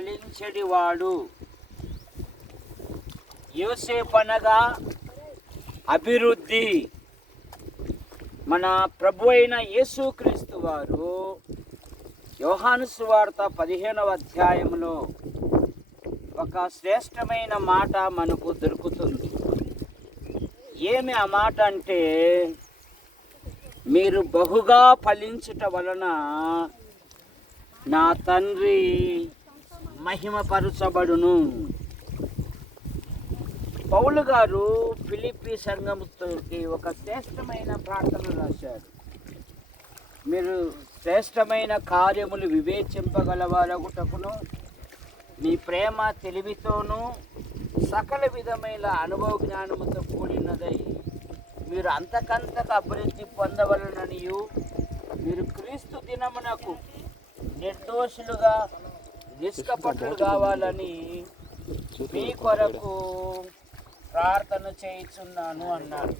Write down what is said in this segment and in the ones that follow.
ఫలించెడివాడు. యోసేపు అనగా అభివృద్ధి. మన ప్రభు అయిన యేసుక్రీస్తు వారు యోహాను సువార్త 15వ అధ్యాయంలో ఒక శ్రేష్టమైన మాట మనకు దొరుకుతుంది. ఏమి ఆ మాట అంటే, మీరు బహుగా ఫలించుట వలన నా తండ్రి మహిమపరచబడును. పౌలు గారు ఫిలిప్పీ సంఘముతోకి ఒక శ్రేష్టమైన ప్రార్థన రాశారు. మీరు శ్రేష్టమైన కార్యములు వివేచింపగలవారగుటకును మీ ప్రేమ తెలివితోనూ సకల విధమైన అనుభవ జ్ఞానముతో కూడినదై మీరు అంతకంతకు అభివృద్ధి పొందవలననియు మీరు క్రీస్తు దినమునకు నిర్దోషులుగా నిష్కపటులు కావాలని మీ కొరకు ప్రార్థన చేయుచున్నాను అన్నాడు.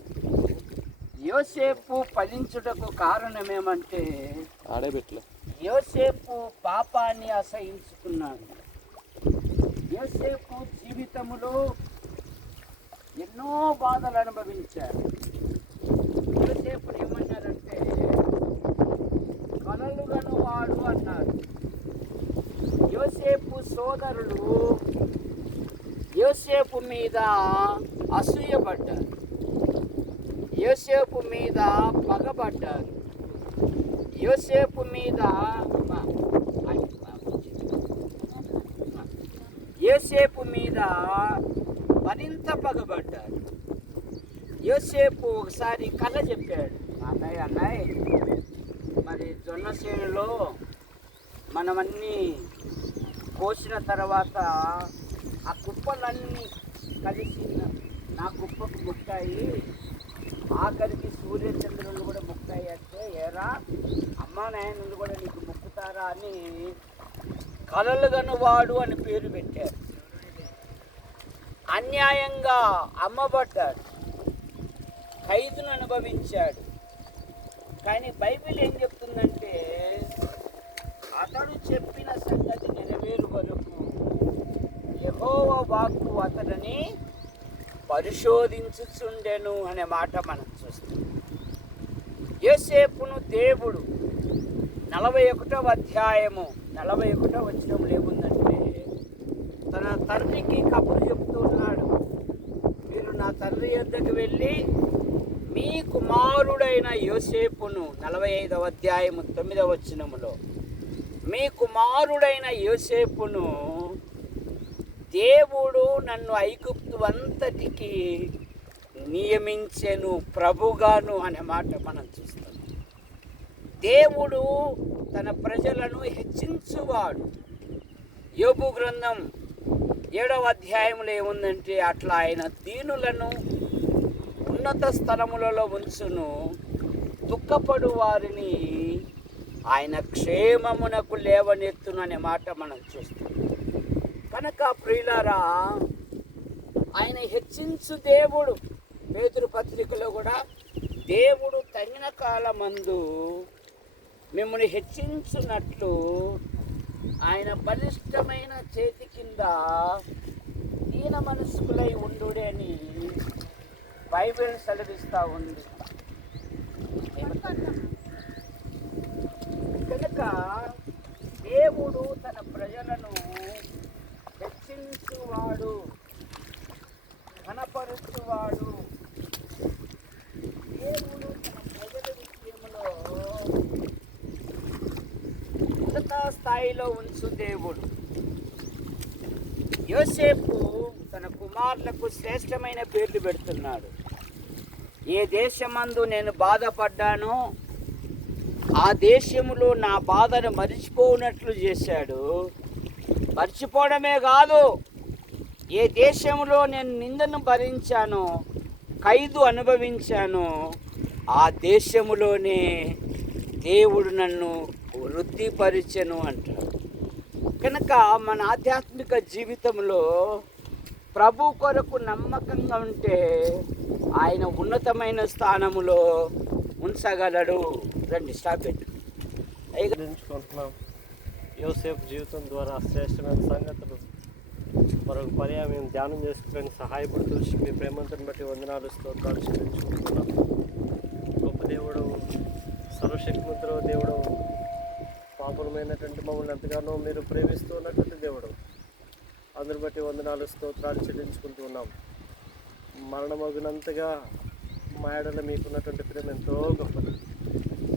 యోసేపు ఫలించుటకు కారణమేమంటే, యోసేపు పాపాన్ని అసహించుకున్నాడు. యోసేపు జీవితములో ఎన్నో బాధలు అనుభవించాడు. యోసేపుని ఏమన్నారంటే కలలు గనువాడు అన్నారు. యోసేపు సోదరులు యోసేపు మీద అసూయపడ్డారు, యోసేపు మీద పగబడ్డారు, యోసేపు మీద మరింత పగబడ్డారు. యోసేపు ఒకసారి కళ చెప్పాడు. అన్నయ్య మరి జొన్న చేనులో మనమన్నీ కోసిన తర్వాత ఆ కుప్పలన్నీ కలిసి నా కుప్పకు ముక్కాయి, ఆఖరికి సూర్యచంద్రులు కూడా ముక్కాయి అంటే, ఏరా అమ్మా నాయనులు కూడా నీకు ముక్కుతారా అని కలలు గనువాడు అని పేరు పెట్టారు. అన్యాయంగా అమ్మబడ్డాడు, ఖైదును అనుభవించాడు. కానీ బైబిల్ ఏం చెప్తుందంటే, అతడు చెప్పిన సంగతి నెరవేరు వరకు యెహోవా వాక్కు అతడిని పరిశోధించుచుండెను అనే మాట మనం చూస్తాం. యోసేపును దేవుడు 41వ అధ్యాయము 41వ వచనంలో ఏముందంటే, తన తండ్రికి కబురు చెప్తూ ఉన్నాడు. మీరు నా తండ్రి యొద్దకు వెళ్ళి మీ కుమారుడైన యోసేపును 45వ అధ్యాయము 9వ వచనములో మీ కుమారుడైన యోసేపును దేవుడు నన్ను ఐగుప్తు అంతటికి నియమించెను ప్రభుగాను అనే మాట మనం చూస్తాం. దేవుడు తన ప్రజలను హెచ్చించువాడు. యోబు గ్రంథం 7వ అధ్యాయంలో ఏముందంటే, అట్లా ఆయన దీనులను ఉన్నత స్థలములలో ఉంచును, దుఃఖపడు వారిని ఆయన క్షేమమునకు లేవనెత్తును అనే మాట మనం చూస్తాం. కనుక ప్రియులారా, ఆయన హెచ్చించు దేవుడు. పేతురు పత్రికలో కూడా దేవుడు తగిన కాలమందు మిమ్మల్ని హెచ్చించున్నట్లు ఆయన బలిష్టమైన చేతి కింద దీన మనస్కులై ఉండుడే అని బైబిల్ సెలవిస్తూ ఉంది. కనుక దేవుడు తన ప్రజలను హెచ్చించువాడు, ఘనపరుచువాడు. దేవుడు తన ప్రజల విషయంలో ఉన్నత స్థాయిలో ఉంచు దేవుడు. యోసేపు తన కుమారులకు శ్రేష్టమైన పేర్లు పెడుతున్నాడు. ఏ దేశమందు నేను బాధపడ్డానో ఆ దేశములో నా బాధను మరిచిపోనట్లు చేశాడు. మర్చిపోవడమే కాదు, ఏ దేశంలో నేను నిందను భరించానో, ఖైదు అనుభవించానో, ఆ దేశములోనే దేవుడు నన్ను వృద్ధిపరిచెను అంటాడు. కనుక మన ఆధ్యాత్మిక జీవితంలో ప్రభు కొరకు నమ్మకంగా ఉంటే ఆయన ఉన్నతమైన స్థానములో ఉంచగలడు. రండి స్టాప్ పెట్టు. యోసేపు జీవితం ద్వారా శ్రేష్టమైన సంగతులు మరొక పర్యాయం మేము ధ్యానం చేసుకుని సహాయపడుతూ మీ ప్రేమంతను బట్టి వందనాలు స్తోత్రాలు చెల్లించుకుంటున్నాం. గొప్ప దేవుడు, సర్వశక్తిమంతుడు దేవుడు, పాపమైనటువంటి మమ్మల్ని ఎంతగానో మీరు ప్రేమిస్తూ ఉన్నటువంటి దేవుడు, అందరి బట్టి వందనాలు స్తోత్రాలు చెల్లించుకుంటూ ఉన్నాం. మరణమగినంతగా మా ఏడల మీకున్నటువంటి ప్రేమ ఎంతో గొప్పది.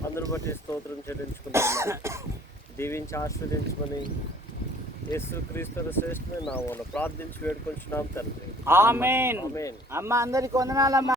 అందరి బట్టి స్తోత్రం చెల్లించుకుంటున్నాం. దీవించి ఆశీర్వదించమని యేసుక్రీస్తు శ్రేష్టమైన నామములో ప్రార్థించి వేడుకొంచున్నాం తండ్రి. ఆమేన్. అమ్మ అందరికి వందనాలమ్మ.